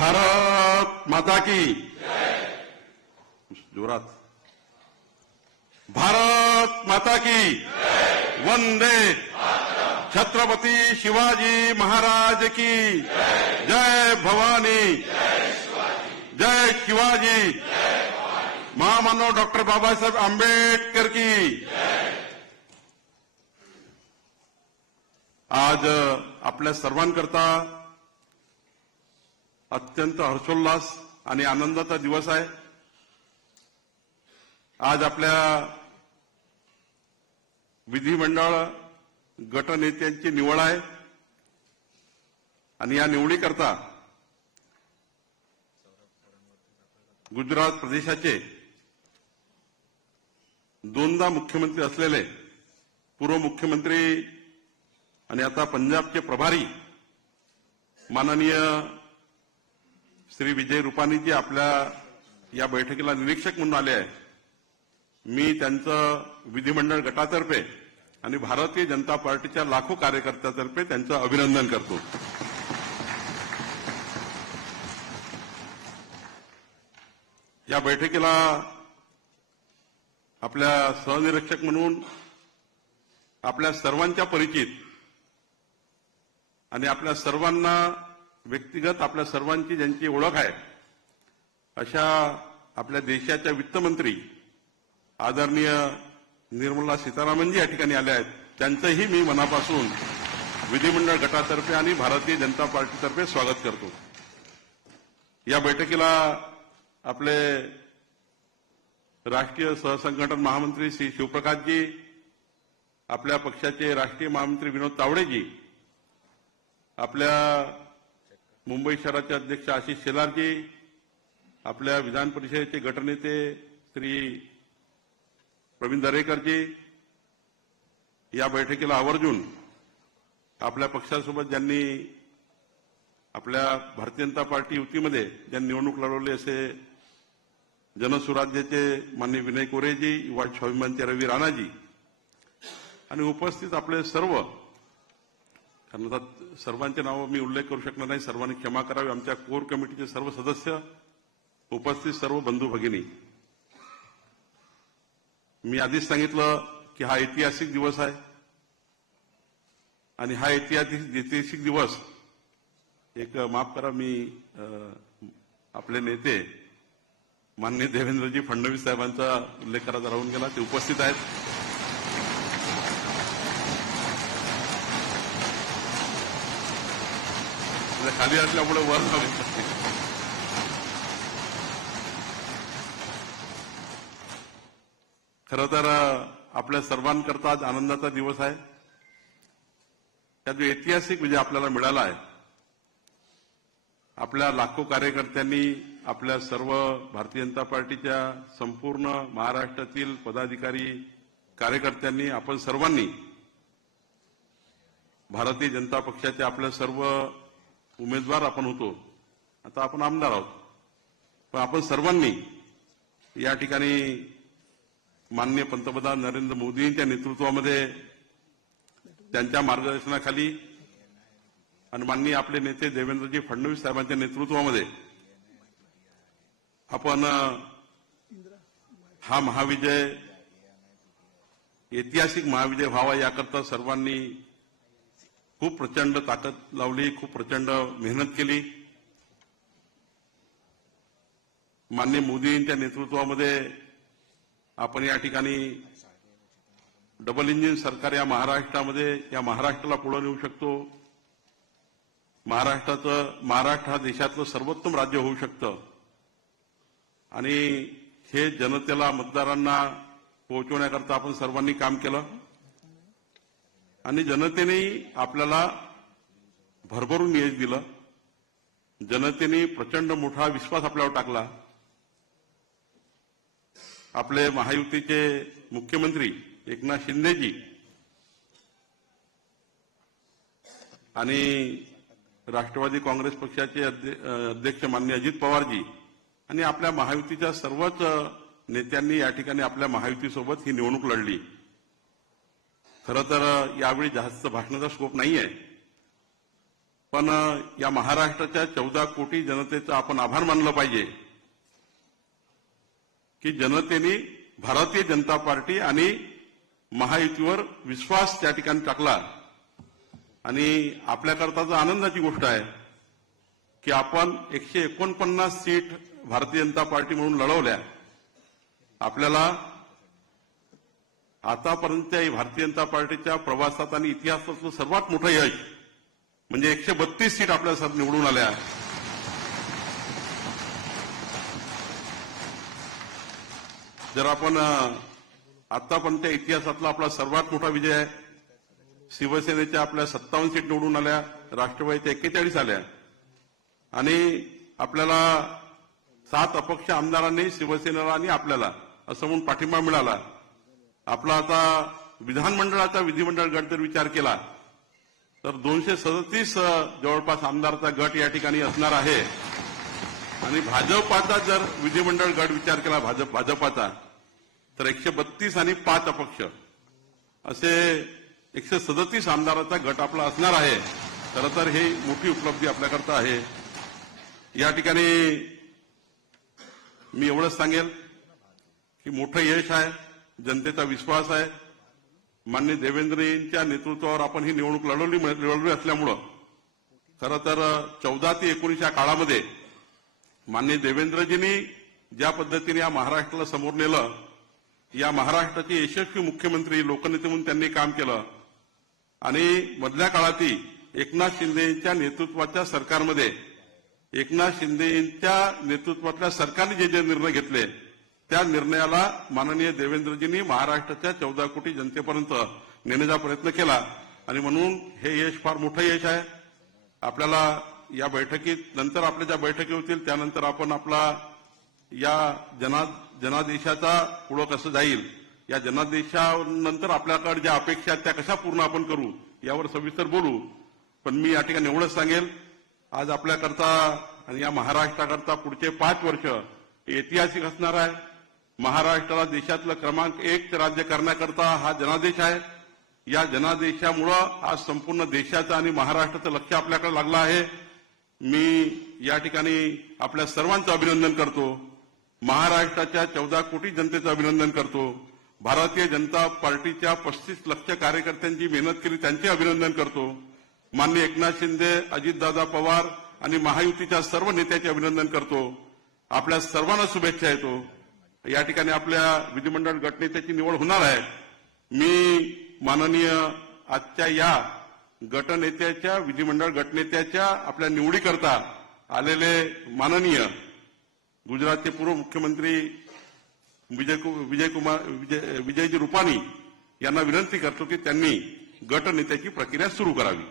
भारत माता की जोरात भारत माता की वंदे छत्रपती शिवाजी महाराज की जय भवानी जय शिवाजी महामानव डॉक्टर बाबासाहेब आंबेडकर की आज आपल्या सर्वांकरता अत्यंत हर्षोल्लास आणि आनंदाचा दिवस आहे। आज आपल्या विधिमंडळ गटनेत्यांची निवड आहे आणि या निवडीकरता गुजरात प्रदेशाचे दोनदा मुख्यमंत्री असलेले पूर्व मुख्यमंत्री आणि आता पंजाबचे प्रभारी माननीय श्री विजय रूपानीजी आपल्या या बैठकीला निरीक्षक म्हणून आले आहे। मी त्यांचं विधिमंडळ गटातर्फे आणि भारतीय जनता पार्टीच्या लाखो कार्यकर्त्यांतर्फे त्यांचं अभिनंदन करतो। या बैठकीला आपल्या सहनिरीक्षक म्हणून आपल्या सर्वांच्या परिचित आणि आपल्या सर्वांना व्यक्तिगत आपल्या सर्वांची ज्यांची ओळख आहे अशा आपल्या देशाच्या वित्तमंत्री आदरणीय निर्मला सीतारामनजी या ठिकाणी आले आहेत। त्यांचंही मी मनापासून विधिमंडळ गटातर्फे आणि भारतीय जनता पार्टीतर्फे स्वागत करतो। या बैठकीला आपले राष्ट्रीय सहसंघटन महामंत्री श्री शिवप्रकाशजी, आपल्या पक्षाचे राष्ट्रीय महामंत्री विनोद तावडेजी, आपल्या मुंबई शहराचे अध्यक्ष आशिष शेलारजी, आपल्या विधान परिषदेचे गटनेते श्री प्रवीण दरेकरजी, या बैठकीला आवर्जून आपल्या पक्षासोबत ज्यांनी आपल्या भारतीय जनता पार्टी युतीमध्ये ज्यांनी निवडणूक लढवली असे जनसुराज्याचे माननीय विनय कोरेजी, युवा स्वाभिमानचे रवी राणाजी आणि उपस्थित आपले सर्व, कारण आता सर्वांचे नाव मी उल्लेख करू शकणार नाही, सर्वांनी क्षमा करावी, आमच्या कोर कमिटीचे सर्व सदस्य, उपस्थित सर्व बंधू भगिनी, मी आधीच सांगितलं की हा ऐतिहासिक दिवस आहे आणि हा ऐतिहासिक दिवस एक माफ करा, मी आपले नेते माननीय देवेंद्रजी फडणवीस साहेबांचा उल्लेख करायचा राहून गेला, ते उपस्थित आहेत। खाली असल्यामुळे वर खरं तर आपल्या सर्वांकरता आज आनंदाचा दिवस आहे। त्यात जो ऐतिहासिक विजय आपल्याला मिळाला आहे, आपल्या लाखो कार्यकर्त्यांनी, आपल्या सर्व भारतीय जनता पार्टीच्या संपूर्ण महाराष्ट्रातील पदाधिकारी कार्यकर्त्यांनी, आपण सर्वांनी भारतीय जनता पक्षाचे आपल्या सर्व उमेदवार आपण होतो, आता आपण आमदार आहोत, पण आपण सर्वांनी या ठिकाणी माननीय पंतप्रधान नरेंद्र मोदींच्या नेतृत्वामध्ये, त्यांच्या मार्गदर्शनाखाली आणि माननीय आपले नेते देवेंद्रजी फडणवीस साहेबांच्या नेतृत्वामध्ये आपण हा महाविजय, ऐतिहासिक महाविजय व्हावा याकरता सर्वांनी खूप प्रचंड ताकद लावली, खूप प्रचंड मेहनत केली। माननीय मोदींच्या नेतृत्वामध्ये आपण या ठिकाणी डबल इंजिन सरकार या महाराष्ट्रामध्ये, या महाराष्ट्राला पुढे नेऊ शकतो। महाराष्ट्र हा देशातलं सर्वोत्तम राज्य होऊ शकतं आणि हे जनतेला, मतदारांना पोहोचवण्याकरता आपण सर्वांनी काम केलं आणि जनतेने आपल्याला भरभरून यश दिलं। जनतेने प्रचंड मोठा विश्वास आपल्यावर टाकला। आपले महायुतीचे मुख्यमंत्री एकनाथ शिंदेजी आणि राष्ट्रवादी काँग्रेस पक्षाचे अध्यक्ष माननीय अजित पवारजी आणि आपल्या महायुतीच्या सर्वच नेत्यांनी या ठिकाणी आपल्या महायुतीसोबत ही निवडणूक लढली। खरं तर यावेळी जास्त भाषणाचा स्कोप नाही आहे, पण या महाराष्ट्राच्या 14 कोटी जनतेचा आपण आभार मानलं पाहिजे की जनतेने भारतीय जनता पार्टी आणि महायुतीवर विश्वास त्या ठिकाणी टाकला. आणि आपल्याकरता तर आनंदाची गोष्ट आहे की आपण 149 सीट भारतीय जनता पार्टी म्हणून लढवल्या. आपल्याला आतापर्यंतच्या भारतीय जनता पार्टीच्या प्रवासात आणि इतिहासातलं सर्वात मोठं यश म्हणजे 132 सीट आपल्यासाठी निवडून आल्या. जर आपण आतापर्यंतच्या इतिहासातला आपला सर्वात मोठा विजय आहे. शिवसेनेच्या आपल्या 57 सीट निवडून आल्या, राष्ट्रवादीच्या 41 आल्या आणि आपल्याला 7 अपक्ष आमदारांनी शिवसेनेला आणि आपल्याला असं म्हणून पाठिंबा मिळाला. आपला आता विधानमंडळाचा विधिमंडळ गट जर विचार केला तर 237 जवळपास आमदाराचा गट या ठिकाणी असणार आहे. आणि भाजपाचा जर विधिमंडळ गट विचार केला भाजपाचा तर 132 आणि 5 अपक्ष असे 137 आमदाराचा गट आपला असणार आहे. खरं तर ही मोठी उपलब्धी आपल्याकरता आहे. या ठिकाणी मी एवढंच सांगेल की मोठं यश आहे, जनतेचा विश्वास आहे. माननीय देवेंद्रजींच्या नेतृत्वावर आपण ही निवडणूक लढवली असल्यामुळं खरं तर 14 ते 19 या काळामध्ये माननीय देवेंद्रजींनी ज्या पद्धतीने या महाराष्ट्राला समोर नेलं, या महाराष्ट्राचे यशस्वी मुख्यमंत्री लोकनेते म्हणून त्यांनी काम केलं. आणि मधल्या काळातही एकनाथ शिंदेच्या नेतृत्वाच्या सरकारमध्ये एकनाथ शिंदेच्या नेतृत्वातल्या सरकारने जे जे निर्णय घेतले त्या निर्णयाला माननीय देवेंद्रजींनी महाराष्ट्राच्या 14 कोटी जनतेपर्यंत नेण्याचा प्रयत्न केला. आणि म्हणून हे यश फार मोठं यश आहे. आपल्याला या बैठकीत नंतर आपल्या ज्या बैठकी होतील त्यानंतर आपण आपला या जनादेशाचा पुढं कसं जाईल, या जनादेशानंतर आपल्याकडे ज्या अपेक्षा आहेत त्या कशा पूर्ण आपण करू यावर सविस्तर बोलू. पण मी या ठिकाणी एवढंच सांगेल, आज आपल्याकरता आणि या महाराष्ट्राकरता पुढचे 5 वर्ष ऐतिहासिक असणार आहे. महाराष्ट्राला देशातलं क्रमांक 1 राज्य करण्याकरता हा जनादेश आहे. या जनादेशामुळं आज संपूर्ण देशाचं आणि महाराष्ट्राचं लक्ष आपल्याकडे लागलं आहे. मी या ठिकाणी आपल्या सर्वांचं अभिनंदन करतो. महाराष्ट्राच्या 14 कोटी जनतेचं अभिनंदन करतो. भारतीय जनता पार्टीच्या 35 लाख कार्यकर्त्यांची मेहनत केली त्यांचे अभिनंदन करतो. माननीय एकनाथ शिंदे, अजितदादा पवार आणि महायुतीच्या सर्व नेत्याचे अभिनंदन करतो. आपल्या सर्वांना शुभेच्छा देतो. या ठिकाणी आपल्या विधिमंडळ गटनेत्याची निवड होणार आहे. मी माननीय आजच्या या गटनेत्याच्या विधिमंडळ गटनेत्याच्या आपल्या निवडीकरता आलेले माननीय गुजरातचे पूर्व मुख्यमंत्री विजयजी रुपानी यांना विनंती करतो की त्यांनी गटनेत्याची प्रक्रिया सुरू करावी.